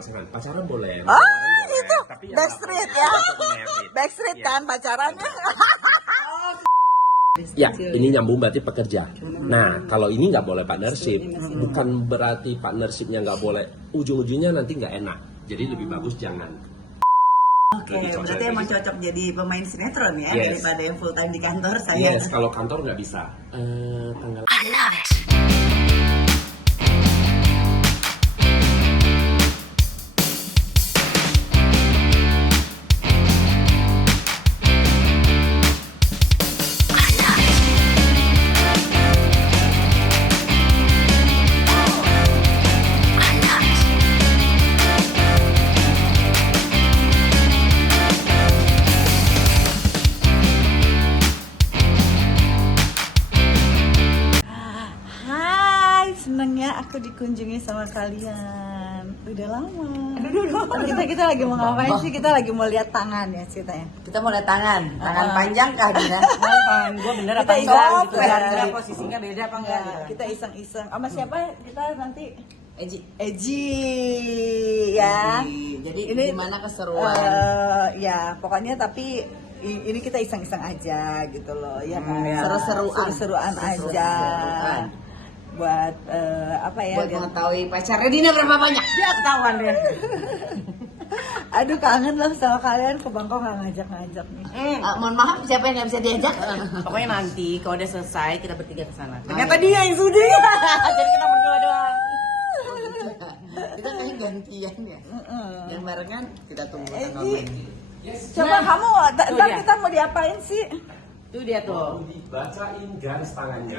pasangan. Pacaran boleh. Oh, boleh, itu tapi Backstreet ya. Backstreet ya. kan pacarannya. Ya, ini nyambung berarti pekerja. Nah, kalau ini nggak boleh partnership, bukan berarti partnershipnya nggak boleh. Ujung-ujungnya nanti nggak enak. Jadi lebih bagus jangan. Oke, berarti emang cocok jadi pemain sinetron ya, Yes. daripada yang full time di kantor saya. Yes, kalau kantor nggak bisa. Tanggal Hai, senengnya aku dikunjungi sama kalian. Udah lama. Kita lagi mau ngapain sih? Kita lagi mau lihat tangan ya ceritanya. Kita mau lihat tangan panjang kah Dina? Tangan gue bener Kita apa enggak iseng, gitu ya. kan, posisinya beda apa enggak gitu. Kita iseng-iseng. Sama siapa kita nanti? Eji. Eji ya. Jadi Ini, gimana keseruan? Ya pokoknya tapi ini kita iseng-iseng aja gitu loh ya kan. Ya. Seru-seruan aja. Seru-seruan. Buat apa ya? Buat mengetahui pacarnya Dina berapa banyak? Dia ketahuan deh. Aduh kangen lah sama kalian, ke Bangkok nggak ngajak-ngajak nih. Mohon maaf, siapa yang nggak bisa diajak? Pokoknya nanti kalau udah selesai kita bertiga ke sana. Ternyata dia yang sudi. Jadi kita berdua doang. Kita kayaknya gantian ya. Yang barengan kita tunggu tanggal Eji, main. coba kamu, ntar dia. kita mau diapain sih? Tuh dia tuh. dibacain garis tangannya.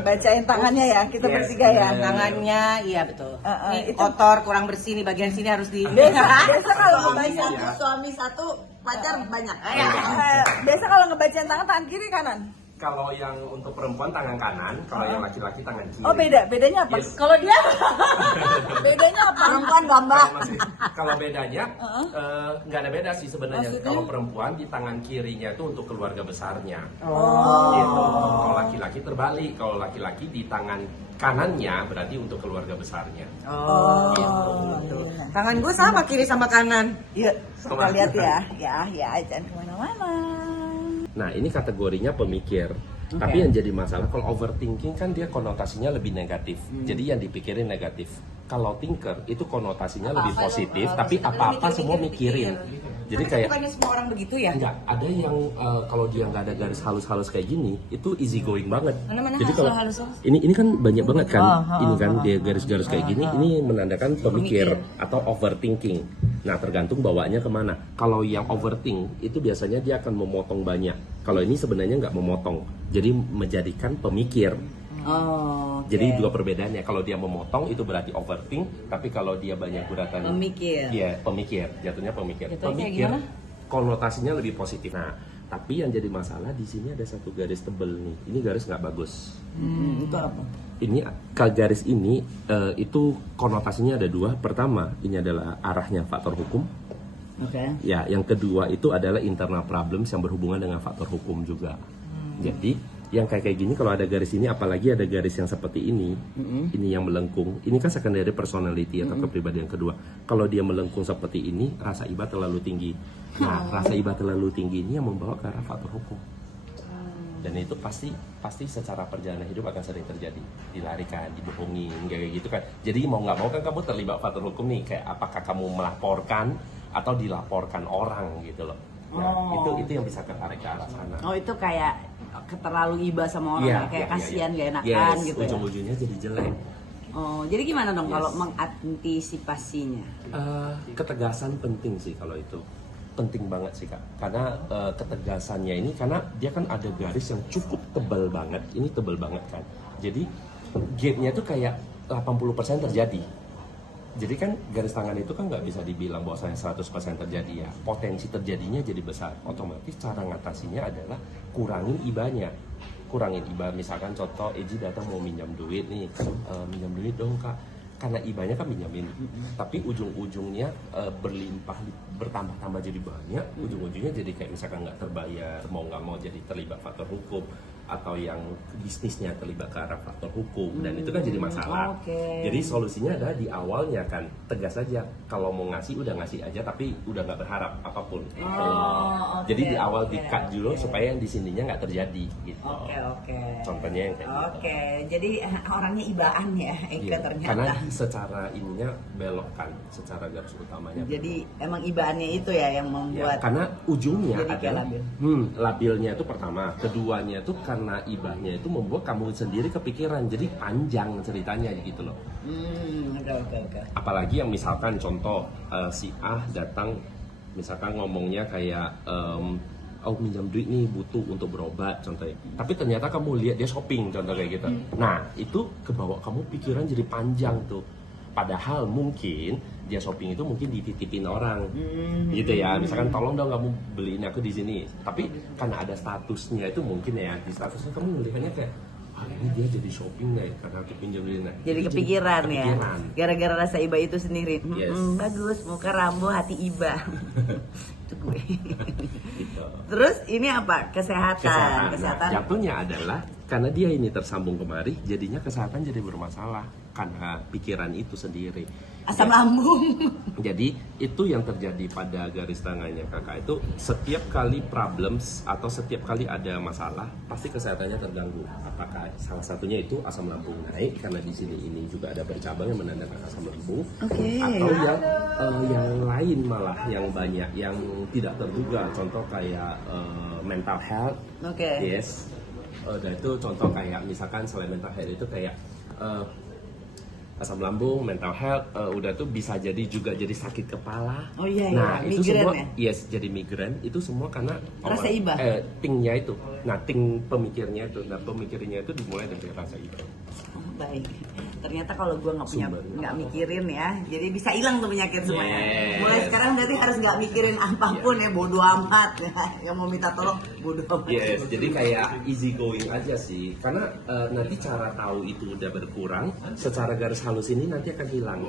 Bacain tangannya ya, kita Yes, bertiga ya. bener. Tangannya, iya betul. Ini itu- kotor, kurang bersih nih bagian sini harus di. Biasa kalau Suami ngebaca, satu, suami satu, pacar banyak. biasa kalau ngebacain tangan kiri kanan. Kalau yang untuk perempuan tangan kanan, kalau yang laki-laki tangan kiri. Oh bedanya apa? Yes. Kalau dia, bedanya apa? Perempuan gambak. Kalau bedanya nggak ada beda sih sebenarnya. Maksudnya? Kalau perempuan di tangan kirinya itu untuk keluarga besarnya. Oh. Gitu. Kalau laki-laki terbalik. Kalau laki-laki di tangan kanannya berarti untuk keluarga besarnya. Oh. Gitu. Tangan gue sama kiri sama kanan. Yuk, kita Kemana? lihat ya, jangan kemana-mana. Nah ini kategorinya pemikir. Tapi yang jadi masalah kalau overthinking kan dia konotasinya lebih negatif. Jadi yang dipikirin negatif. Kalau thinker itu konotasinya lebih positif, tapi apa-apa semua mikirin. Jadi Tapi kayak bukannya semua orang begitu ya? enggak, ada yang kalau dia nggak ada garis halus-halus kayak gini, itu easy going banget. Mana-mana Jadi kalau halus-halus? ini kan banyak banget kan, ini kan dia garis-garis kayak gini, ini menandakan pemikir atau overthinking. Nah tergantung bawaannya kemana. Kalau yang overthink itu biasanya dia akan memotong banyak. Kalau ini sebenarnya nggak memotong, jadi menjadikan pemikir. Oh. Jadi dua perbedaannya. Kalau dia memotong itu berarti overthink, tapi kalau dia banyak guratan Pemikir. iya pemikir, jatuhnya pemikir. Jatuhnya kayak Pemikir gimana? konotasinya lebih positif. Nah, tapi yang jadi masalah di sini ada satu garis tebel nih. Ini garis nggak bagus. Itu apa? Ini garis ini itu konotasinya ada dua. Pertama, ini adalah arahnya faktor hukum. Oke. Ya, yang kedua itu adalah internal problems yang berhubungan dengan faktor hukum juga. Jadi yang kayak gini kalau ada garis ini, apalagi ada garis yang seperti ini yang melengkung, ini kan secondary personality atau kepribadian kedua. Kalau dia melengkung seperti ini, rasa iba terlalu tinggi. Nah, rasa iba terlalu tinggi ini yang membawa ke arah faktor hukum. Dan itu pasti secara perjalanan hidup akan sering terjadi, dilarikan, dibohongin, kayak gitu kan. Jadi mau nggak mau kan kamu terlibat faktor hukum nih, kayak apakah kamu melaporkan atau dilaporkan orang gitu loh. Nah, itu yang bisa tertarik ke arah sana. Oh itu kayak terlalu iba sama orang, Iya, kayak iya, kasihan iya. gak enakan Yes, gitu ya. ujung-ujungnya jadi jelek. Oh jadi gimana dong Yes. kalau mengantisipasinya? Ketegasan penting sih kalau itu. Penting banget sih Kak. Karena ketegasannya ini, karena dia kan ada garis yang cukup tebal banget. Ini tebal banget kan. Jadi gap-nya tuh kayak 80% terjadi. Jadi kan garis tangan itu kan nggak bisa dibilang bahwasanya 100% terjadi ya. Potensi terjadinya jadi besar. Otomatis cara ngatasinya adalah kurangin ibanya. Kurangin iba. Misalkan contoh Eji datang mau minjam duit nih. Minjam duit dong Kak. Karena ibanya kan minjamin. Tapi ujung-ujungnya berlimpah, bertambah-tambah jadi banyak. Ujung-ujungnya jadi kayak misalkan nggak terbayar. Mau nggak mau jadi terlibat faktor hukum. atau yang bisnisnya terlibat ke arah faktor hukum dan itu kan jadi masalah. Oke. Jadi solusinya adalah di awalnya kan tegas aja, kalau mau ngasih udah ngasih aja tapi udah nggak berharap apapun. oke, Jadi di awal oke, di-cut dulu oke. supaya yang di sininya nggak terjadi gitu. Oke. Contohnya yang kayak gitu. Oke, jadi orangnya ibaan ya, Eka Iya, ternyata. karena secara ininya belokkan, secara garis utamanya. Jadi emang ibaannya itu ya yang Ya, membuat karena ujungnya Jadi kayak adalah labil. labilnya itu pertama, keduanya itu karena ibahnya itu membuat kamu sendiri kepikiran, jadi panjang ceritanya gitu loh. oke. Apalagi yang misalkan contoh si A datang, misalkan ngomongnya kayak oh minjam duit nih butuh untuk berobat contohnya, tapi ternyata kamu lihat dia shopping contoh kayak gitu. Nah itu kebawa kamu pikiran jadi panjang tuh. Padahal mungkin dia shopping itu mungkin dititipin orang, gitu ya. Misalkan tolong dong kamu beliin aku di sini. Tapi karena ada statusnya itu mungkin ya di statusnya kamu melihatnya kayak, ini dia jadi shopping nih karena aku pinjam duit. Nah, Jadi itu kepikiran ya, kepikiran. gara-gara rasa iba itu sendiri. Yes. Bagus, muka Rambo, hati iba. Itu gue. Gitu. Terus ini apa? Kesehatan. Nah, jatuhnya adalah karena dia ini tersambung kemari, jadinya kesehatan jadi bermasalah karena pikiran itu sendiri. Asam lambung. Jadi itu yang terjadi pada garis tangannya kakak itu setiap kali problems atau setiap kali ada masalah pasti kesehatannya terganggu. Apakah salah satunya itu asam lambung naik karena di sini ini juga ada bercabang yang menandakan asam lambung, atau yang lain malah yang banyak yang tidak terduga. Contoh kayak mental health, Oke. yes. Dan itu contoh kayak misalkan selain mental health itu kayak asam lambung, mental health, udah tuh bisa jadi juga jadi sakit kepala. Oh iya, Nah itu migrain semua, ya? yes, jadi migrain itu semua karena Rasa iba? tingnya itu. Nah ting pemikirnya itu, nah pemikirnya itu dimulai dari rasa iba. Oh, baik. Ternyata kalau gue Sumbernya. nggak mikirin ya, jadi bisa hilang tuh penyakit semuanya. Yes. Mulai sekarang berarti harus nggak mikirin apapun ya, bodo amat ya. Yang mau minta tolong bodo amat. Yes, jadi kayak easy going aja sih. Karena nanti cara tahu itu udah berkurang, secara garis halus ini nanti akan hilang.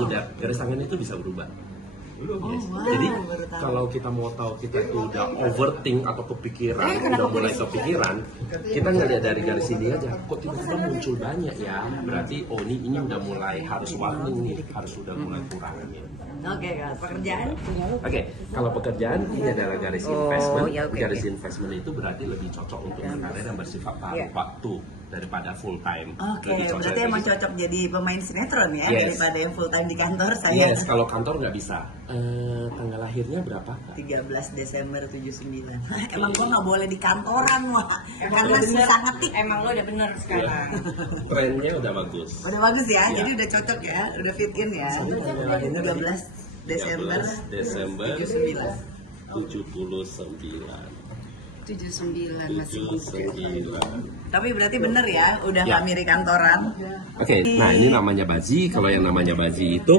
Udah garis tangan itu bisa berubah. Yes. Jadi kalau kita mau tahu kita itu udah overthink atau kepikiran, udah mulai kepikiran, kita ngeliat dari garis ini aja, kok tiba-tiba muncul banyak ya, berarti oh ini udah mulai harus warning nih, harus udah mulai kurang gitu. Oke, Kak. Pekerjaan punya lu? Oke, kalau pekerjaan ini adalah garis investment. ya, oke, Garis oke. investment itu berarti lebih cocok untuk karir yang bersifat paruh waktu daripada full time. Oke, Lebih cocok berarti kayak emang gitu. cocok jadi pemain sinetron ya, Yes. daripada yang full time di kantor saya. Yes, kalau kantor nggak bisa. Tanggal lahirnya berapa? Kak? 13 Desember 79. Emang gua nggak boleh di kantoran, wah. Karena susah ngetik. Emang lo udah bener sekarang. Trennya udah bagus. Udah bagus ya, Iya. jadi udah cocok ya, udah fit in ya. Tanggal lahirnya 13 Desember 13 Desember 79. 79. 79 masih gugup. 79. Tapi berarti bener ya, udah Ya. nggak mirip kantoran. Oke, nah ini namanya baji. Kalau yang namanya baji itu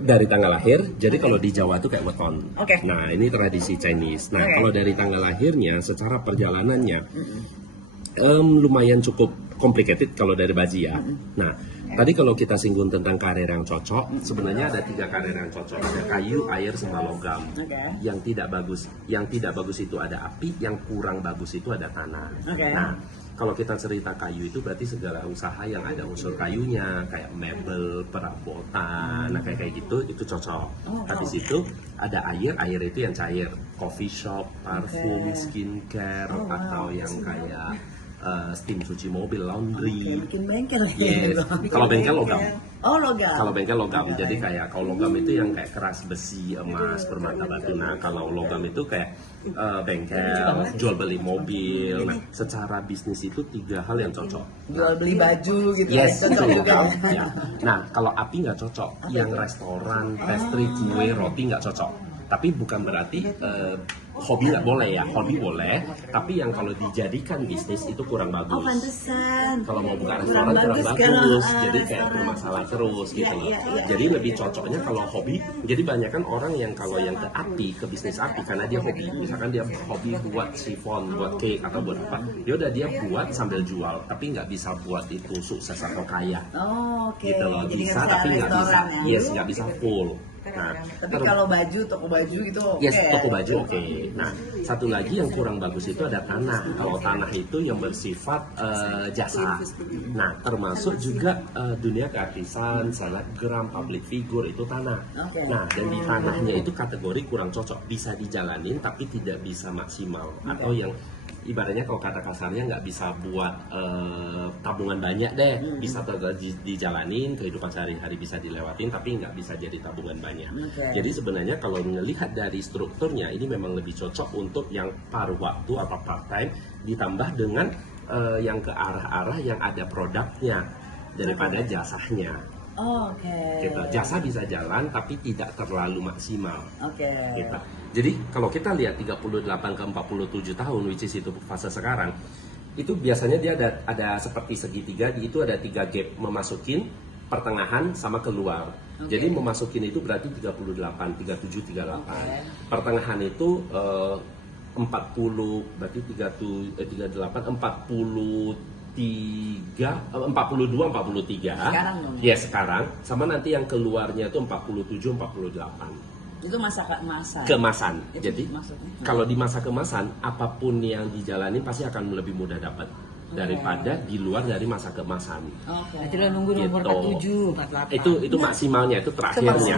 dari tanggal lahir. Jadi kalau di Jawa itu kayak weton. Oke. Nah ini tradisi Chinese. Nah Oke. kalau dari tanggal lahirnya, secara perjalanannya lumayan cukup complicated kalau dari baji ya. Nah tadi kalau kita singgung tentang karir yang cocok, sebenarnya ada 3 karir yang cocok. Ada kayu, air, sama logam. Oke. Yang tidak bagus itu ada api, yang kurang bagus itu ada tanah. Oke. Nah, kalau kita cerita kayu itu berarti segala usaha yang ada unsur kayunya, kayak mebel, perabotan, nah kayak gitu itu cocok. Habis itu ada air itu yang cair, coffee shop, parfum, skincare, atau yang kayak steam cuci mobil, laundry. Bikin bengkel Yes. Kalau bengkel logam. Oh logam. Kalau bengkel logam, jadi kayak kalau logam itu yang kayak keras besi, emas, permata batu. Nah kalau logam itu kayak bengkel, jual beli mobil. Nah secara bisnis itu 3 hal yang cocok. Jual beli baju gitu. Yes, ya, itu cocok logam. juga. Ya. Nah kalau api nggak cocok, yang restoran, pastry, kue, roti nggak cocok. Tapi bukan berarti hobi nggak boleh ya, hobi boleh. Tapi yang kalau dijadikan bisnis itu kurang bagus. Oh pantesan. Kalau mau buka restoran kurang bagus, jadi kayak bermasalah terus gitu loh. Jadi lebih cocoknya kalau hobi. Jadi banyak kan orang yang kalau yang ke api, ke bisnis api karena dia hobi. Misalkan dia hobi buat chiffon, buat cake atau buat apa, ya udah dia buat sambil jual, tapi nggak bisa buat itu sukses atau kaya. Oh, oke. Gitu loh, Jadi bisa harus tapi ada nggak bisa. restoran ya. Yes, nggak bisa full. Nah, Tapi kalau baju, toko baju itu oke. yes, toko baju oke. Nah, satu lagi yang kurang bagus itu ada tanah. Kalau tanah itu yang bersifat jasa. Nah, termasuk juga dunia keartisan, selebgram, public figure itu tanah. Oke. Nah, dan di tanahnya itu kategori kurang cocok, bisa dijalanin tapi tidak bisa maksimal. Atau yang ibaratnya kalau kata kasarnya nggak bisa buat tabungan banyak deh, bisa dijalanin, kehidupan sehari-hari bisa dilewatin tapi nggak bisa jadi tabungan banyak. Oke. Jadi sebenarnya kalau melihat dari strukturnya ini memang lebih cocok untuk yang paruh waktu atau part time ditambah dengan yang ke arah-arah yang ada produknya daripada jasanya. Oke. Gitu. Jasa bisa jalan tapi tidak terlalu maksimal. Oke. Gitu. Jadi kalau kita lihat 38 ke 47 tahun, which is itu fase sekarang, itu biasanya dia ada seperti segitiga, di itu ada 3 gap, memasukin, pertengahan, sama keluar. Jadi memasukin itu berarti 38, 37, 38. Pertengahan itu 40, berarti 38, 42, 43. Sekarang dong. Ya sekarang, sama nanti yang keluarnya itu 47, 48. Itu masa Kemasan. Itu Jadi maksudnya? kalau di masa kemasan apapun yang dijalani pasti akan lebih mudah dapat daripada di luar dari masa kemasan. Oke. Nanti lo nunggu nomor Gitu. 47, 48. Itu maksimalnya, itu Itu terakhirnya.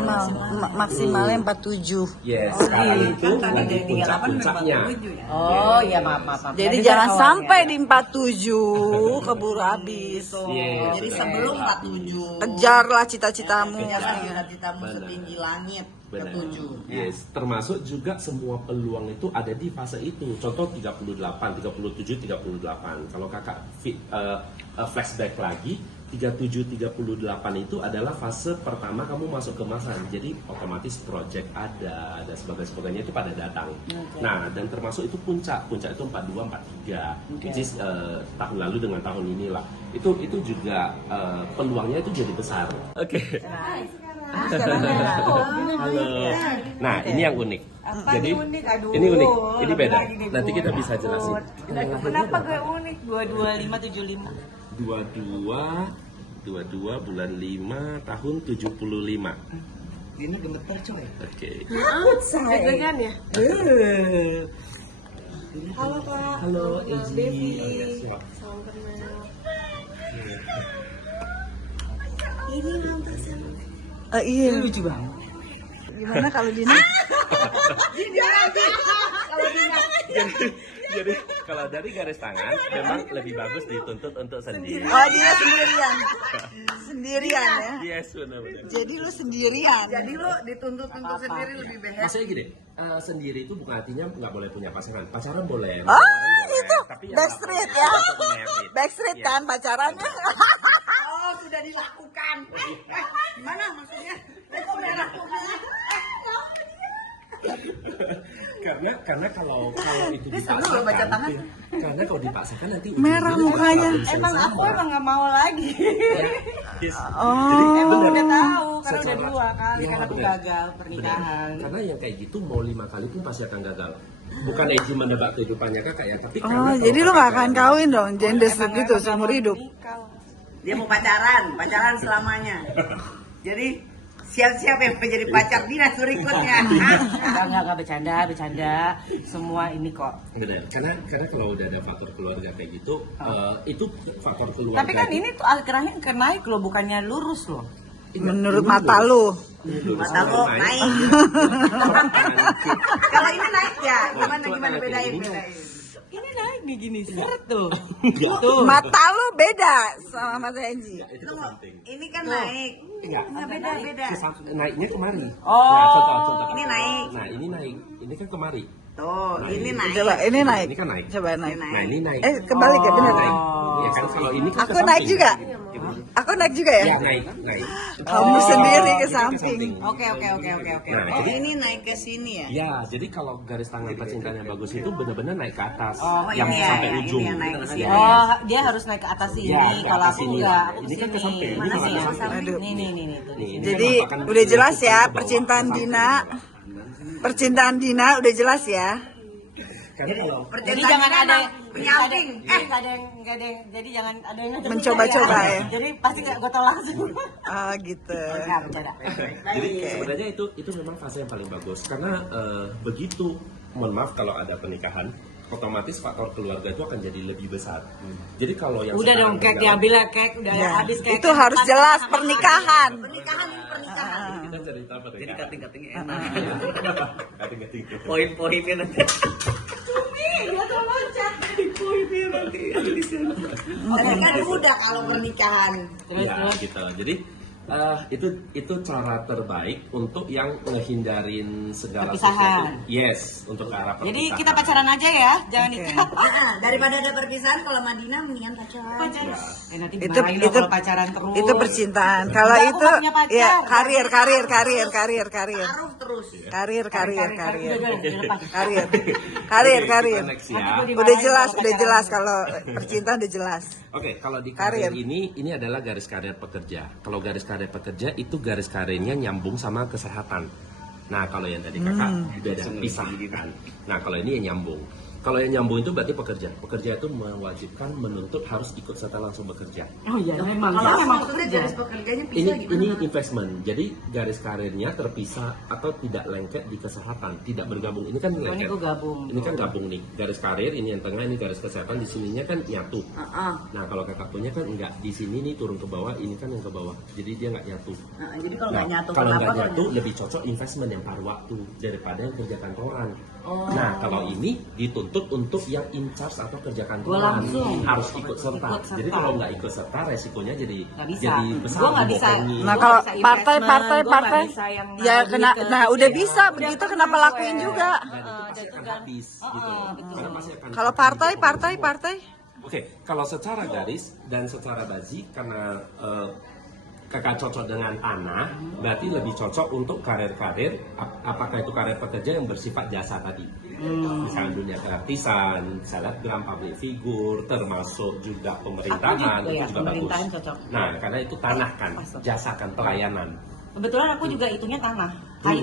maksimalnya 47. Yes, sekarang itu Kan lagi tadi 38 puncak-puncaknya. Oh iya maaf. Jadi Tadi jangan kan sampai awalnya. di 47 keburu habis. Yes, Jadi benar. sebelum 47. Kejarlah cita-citamu. Kejarlah cita-citamu Benar. setinggi langit. Benar. Ketujuh. Yes, termasuk juga semua peluang itu ada di fase itu. Contoh 38, 37, 38. Kalau kakak flashback lagi, 37, 38 itu adalah fase pertama kamu masuk kemasan. Jadi otomatis project ada sebagainya itu pada datang. Nah, dan termasuk itu puncak itu 42, 43. Which is tahun lalu dengan tahun inilah. Itu juga peluangnya itu jadi besar. Oke. Halo. Nah, ini yang unik. Jadi unik? Aduh, ini unik. Ini beda. lagi nih, Nanti kita bisa jelasin. Kenapa gue unik? 22575. 22 bulan 5 tahun 75. Dina gemeter coy. Oke. Deg-degan ya? Halo Kak. Halo Eji. Siap. Iya. Lucu banget. Gimana kalau Dina? Jadi kalau dari garis tangan memang lebih bagus dituntut untuk sendiri. Oh, dia sendirian. Sendirian ya. Yes, benar-benar. Jadi lu sendirian. Jadi lo dituntut untuk sendiri lebih behet. Maksudnya gini, sendiri itu bukan artinya nggak boleh punya pasangan. Pacaran boleh. Oh, pacaran boleh, itu tapi yang Backstreet nggak ya. boleh untuk married. Backstreet Yes. kan pacarannya. Oh, sudah dilakukan. Gimana maksudnya? Kok merah putih? Karena kalau itu seru loh baca tangan. karena kalau dipaksakan nanti Merah ujung-ujungnya mukanya. akan bisa Emang sama. aku emang nggak mau lagi. Yes. Oh. Jadi, Emang benar. udah tahu karena udah Secara- 2 kali Iya, karena aku benar. gagal pernikahan. Karena yang kayak gitu mau 5 kali pun pasti akan gagal. Bukan Eji menebak kehidupannya kakak ya, tapi Oh, karena jadi kalau lu gak kakak akan yang- kawin dong, jendes Emang gitu nggak seumur mau hidup. nikah. Dia mau pacaran selamanya. Jadi siap-siap yang menjadi pacar Dina berikutnya. Enggak bercanda. Semua ini kok. Benar. Karena kalau udah ada faktor keluarga kayak gitu, itu faktor keluarga. Tapi kan ini tuh akhirnya naik loh, bukannya lurus loh. Menurut mata lu. Mata lo naik. Kalau ini naik ya, gimana bedain? Ini naik nih gini, seret tuh. Mata lu beda sama Mas Enji. Itu penting. Ini kan naik. Enggak. Beda. Naiknya kemari. Oh. Nah, contoh. Ini naik. Nah, ini naik. Ini kan kemari. Tuh, ini naik. Coba ini naik. Ini kan naik. Coba naik. Nah, ini naik. Kebalik ya bener. Naik. Ya kan kalau ini kan Aku ke naik samping. juga. Aku naik juga ya. Ya, naik. Kamu sendiri ke Itu samping. Oke. Nah, Oh, jadi ini naik ke sini ya? ya, jadi kalau garis tangan percintaan yang bagus itu benar-benar naik ke atas, Oh, yang ini ya, sampai ini ujung. yang naik ke sini. Oh, dia harus naik ke atas sini. Ya, ke Kalau atas aku sini. enggak, aku Ini kan ke kesini. samping. Mana Ini sih? ke samping. Aduh. Nih. Nih, ini Jadi kan merupakan udah jelas bentuk ya ke bawah, percintaan ke samping. Dina. Percintaan Dina udah jelas ya. Karena kalau Jadi jangan ada penyamping. nggak ada yang jadi jangan ada yang ngajak Mencoba-coba kita ya. Jadi pasti nggak gotol langsung. Oh gitu. Nggak bercanda. jadi sebenarnya itu memang fase yang paling bagus karena begitu, mohon maaf kalau ada pernikahan, otomatis faktor keluarga itu akan jadi lebih besar. Jadi kalau yang Udah sekarang dong kek berjalan- diambil ya kek udah Ya, habis kek. itu harus jelas pernikahan. Pernikahan. Jadi kita cerita Jadi pernikahan. cutting-cuttingnya enak. Cutting-cutting. Poin-poinnya nanti. Tapi kan mudah kalau pernikahan. Ya, gitu. Jadi itu cara terbaik untuk yang ngehindarin segala Perpisahan. sesuatu. Yes, untuk ke arah perpisahan. Jadi kita pacaran aja ya, jangan Oke. nikah. Daripada ada perpisahan, kalau Madinah mendingan pacaran. Nanti Itu dimarahin loh kalau pacaran terus. itu percintaan. Kalau Enggak, aku itu nggak punya pacar. ya karir. Taruh terus. Karir. Oke, Karir. kita next ya. Udah jelas kalau percintaan udah jelas. Oke, kalau di Karir. karir ini adalah garis karir pekerja. Kalau garis karir pekerja itu garis karirnya nyambung sama kesehatan. Nah, kalau yang tadi kakak beda pisahkan. Nah, kalau ini yang nyambung. Kalau yang nyambung itu berarti pekerja. Pekerja itu mewajibkan menuntut harus ikut serta langsung bekerja. Oh iya, memang. Kalau Saya memang maksudnya pekerja. garis pekerjanya pisah Ini gimana? investment. Jadi garis karirnya terpisah atau tidak lengket di kesehatan, tidak bergabung. Ini kan Ini lengket. gue gabung. Ini kan gabung nih. Garis karir ini yang tengah, ini garis kesehatan, di sininya kan nyatu. Nah, kalau kakak punya kan enggak, di sini nih turun ke bawah, ini kan yang ke bawah. Jadi dia nggak nyatu. Jadi kalau nggak nyatu, kalau kenapa nggak nyatu kalau lebih cocok investment yang paruh waktu daripada yang kerja kantoran. Nah, kalau ini dituntut untuk yang in charge atau kerja kantoran langsung. harus ikut serta. Ikut serta. Jadi kalau nggak ikut serta, resikonya jadi Nggak bisa. jadi besar. Gua nggak bisa. dibokongin. Nah Gua kalau nggak bisa investment, partai gua nggak bisa yang ya naruh kena, duit ke nah situ udah ya. bisa begitu kenapa lakuin juga? Dan itu pasti akan habis gitu loh. Karena pasti akan Kalau partai. Oke, kalau secara garis dan secara bazi karena kakak cocok dengan tanah, berarti lebih cocok untuk karir-karir apakah itu karir pekerja yang bersifat jasa tadi. Misalnya dunia gratisan, selebgram, public figure, termasuk juga pemerintahan, Aku juga itu ya, juga bagus. pemerintahan cocok. Nah, karena itu tanah kan, jasa kan, pelayanan. Kebetulan aku juga hitungnya tanah. Kayu.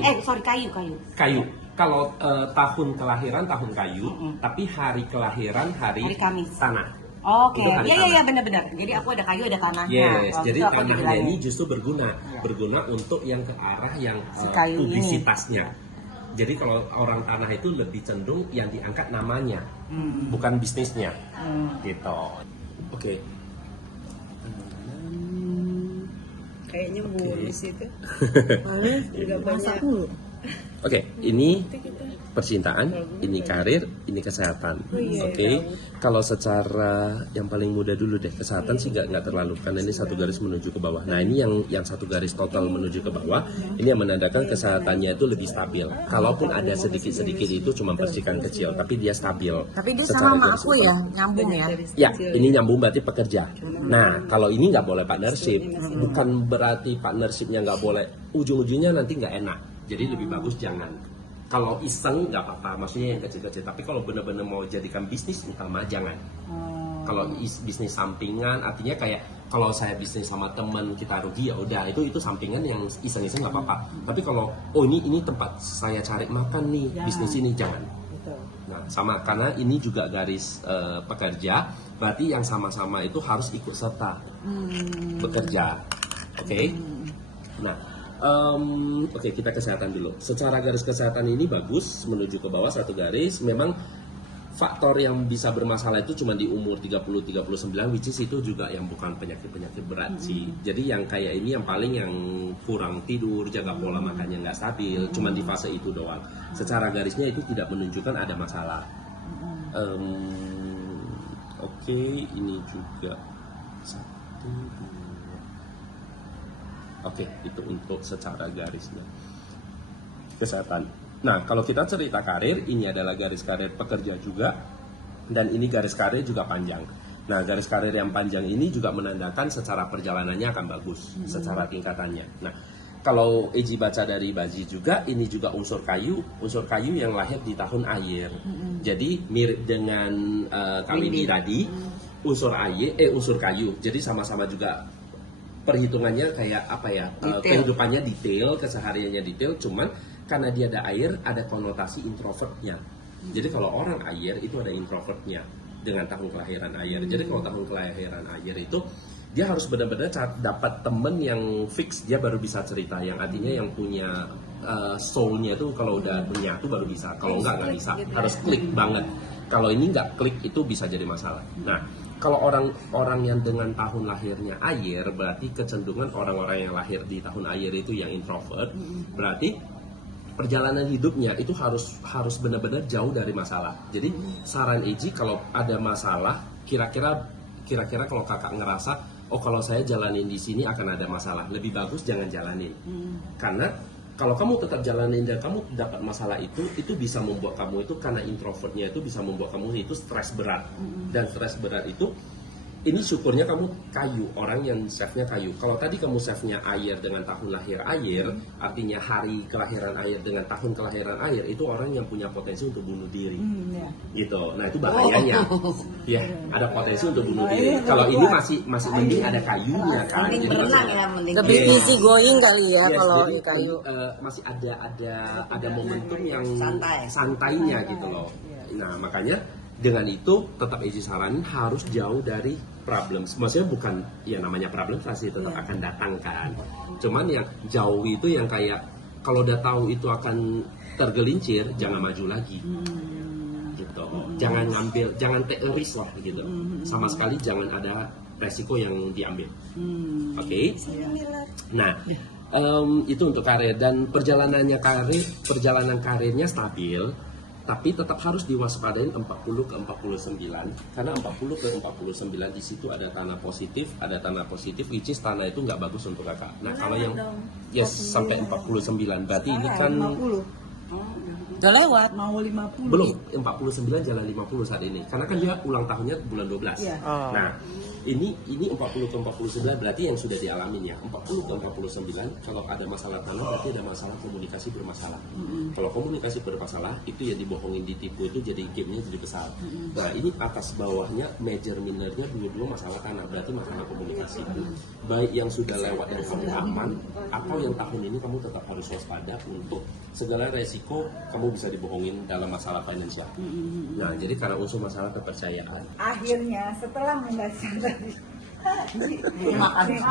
Kayu. Kalau tahun kelahiran tahun kayu, tapi hari kelahiran hari Hari Kamis. tanah. Oke, Itu hari iya tanah. benar-benar. Jadi aku ada kayu, ada tanahnya. Yes, Waktu jadi itu aku tanahnya dibilangin. ini justru berguna untuk yang ke arah yang Si kayu ini. publisitasnya. Jadi kalau orang tanah itu lebih cenderung yang diangkat namanya, bukan bisnisnya, gitu. Oke. Kayaknya mulus itu. Oke, ini percintaan, ini karir, ini kesehatan. Oke, kalau secara yang paling mudah dulu deh, kesehatan sih nggak terlalu karena ini satu garis menuju ke bawah. Nah ini yang satu garis total menuju ke bawah, ini yang menandakan kesehatannya itu lebih stabil. Kalaupun ada sedikit itu cuma percikan kecil, tapi dia stabil. Tapi dia secara sama garis aku besar. ya, nyambung ya. Ya, ini nyambung berarti pekerja. Nah, kalau ini nggak boleh partnership, bukan berarti partnershipnya nggak boleh. Ujung-ujungnya nanti nggak enak. Jadi lebih bagus jangan. Kalau iseng nggak apa-apa, maksudnya yang kecil-kecil. Tapi kalau benar-benar mau jadikan bisnis utama jangan. Kalau bisnis sampingan, artinya kayak kalau saya bisnis sama teman kita rugi ya udah itu sampingan yang iseng-iseng nggak apa-apa. Tapi kalau ini tempat saya cari makan nih bisnis ini jangan. Nah, sama karena ini juga garis pekerja, berarti yang sama-sama itu harus ikut serta bekerja, oke? Nah, oke kita kesehatan dulu. Secara garis kesehatan ini bagus menuju ke bawah satu garis. Memang faktor yang bisa bermasalah itu cuma di umur 30-39, which is itu juga yang bukan penyakit-penyakit berat sih. Jadi yang kayak ini yang paling yang kurang tidur, jaga pola makannya nggak stabil, cuma di fase itu doang. Secara garisnya itu tidak menunjukkan ada masalah. Oke, ini juga 1, 2. Oke, itu untuk secara garisnya. Kesehatan. Nah, kalau kita cerita karir, ini adalah garis karir pekerja juga, dan ini garis karir juga panjang. Nah, garis karir yang panjang ini juga menandakan secara perjalanannya akan bagus, secara tingkatannya. Nah, kalau Eji baca dari Bazi juga, ini juga unsur kayu yang lahir di tahun air. Jadi mirip dengan Kalibi tadi, unsur kayu. Jadi sama-sama juga perhitungannya kayak apa ya? Kehidupannya detail, kesehariannya detail, cuman karena dia ada air, ada konotasi introvertnya. Jadi kalau orang air itu ada introvertnya dengan tahun kelahiran air. Jadi kalau tahun kelahiran air itu dia harus benar-benar dapat temen yang fix, dia baru bisa cerita, yang artinya yang punya soul-nya itu kalau udah menyatu baru bisa, kalau nggak bisa, harus klik banget. Kalau ini nggak klik itu bisa jadi masalah. Nah, kalau orang yang dengan tahun lahirnya air, berarti kecenderungan orang-orang yang lahir di tahun air itu yang introvert, berarti perjalanan hidupnya itu harus benar-benar jauh dari masalah. Jadi saran Eji kalau ada masalah, kira-kira kalau kakak ngerasa, oh kalau saya jalanin di sini akan ada masalah, lebih bagus jangan jalanin. Karena kalau kamu tetap jalanin dan kamu dapat masalah itu bisa membuat kamu itu, karena introvertnya itu bisa membuat kamu itu stres berat. Dan stres berat itu, ini syukurnya kamu kayu, orang yang chefnya kayu. Kalau tadi kamu chefnya air dengan tahun lahir air, artinya hari kelahiran air dengan tahun kelahiran air, itu orang yang punya potensi untuk bunuh diri. Gitu. Nah itu bahayanya. Ya, ada potensi untuk bunuh diri. Kalau ini masih mending ada kayunya kan. Mending Jadi berenang masih- ya, mending Lebih Yes. easy going kali ya Yes, kalau jadi, di kayu. masih ada momentum yang Santai. santainya gitu loh. Nah makanya dengan itu tetap Eji saranin harus jauh dari problem. Maksudnya bukan ya namanya problem pasti tetap akan datang kan. Cuman yang jauh itu yang kayak kalau udah tahu itu akan tergelincir, jangan maju lagi. Gitu. Jangan ngambil, jangan take a risk lah gitu. Sama sekali jangan ada resiko yang diambil. Oke. Nah, itu untuk karir dan perjalanan karirnya stabil, tapi tetap harus diwaspadain 40 ke 49 karena 40 ke 49 di situ ada tanah positif, which is tanah itu nggak bagus untuk kakak. Nah, kalau yang sampai 49 berarti ini kan 50. Udah lewat. Mau 50. belum 49 jalan 50 saat ini karena kan dia ulang tahunnya bulan 12. Iya. Nah, ini 40 ke 49 berarti yang sudah dialamin ya. 40 ke 49 kalau ada masalah tanah berarti ada masalah komunikasi bermasalah. Kalau komunikasi bermasalah itu ya dibohongin, ditipu, itu jadi gamenya jadi besar. Nah, ini atas bawahnya major minornya dua-dua masalah tanah, berarti masalah komunikasi. Baik yang sudah lewat dan kamu aman atau yang tahun ini kamu tetap harus waspada untuk segala resiko kamu bisa dibohongin dalam masalah finansial. Nah, jadi karena unsur masalah kepercayaan. Akhirnya setelah membaca tadi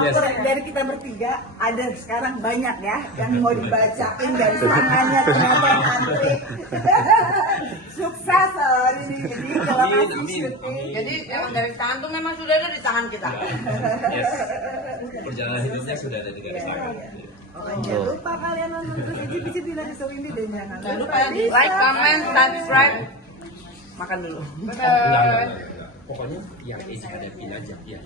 Yes. dari kita bertiga ada sekarang banyak ya yang mau dibacain dari tangannya ternyata antri. Sukses hari ini. Jadi terima Amin, kasih amin, syuting. amin. Jadi yang dari tangan tuh memang sudah ada di tangan kita. Yes. Perjalanan hidupnya sudah ada di garis tangan. Jangan lupa kalian nonton terus Eji di Nasi Sewindi dan jangan lupa di Like, comment, subscribe. Makan dulu. Enggak. Pokoknya yang Eji hadapin aja. Ya.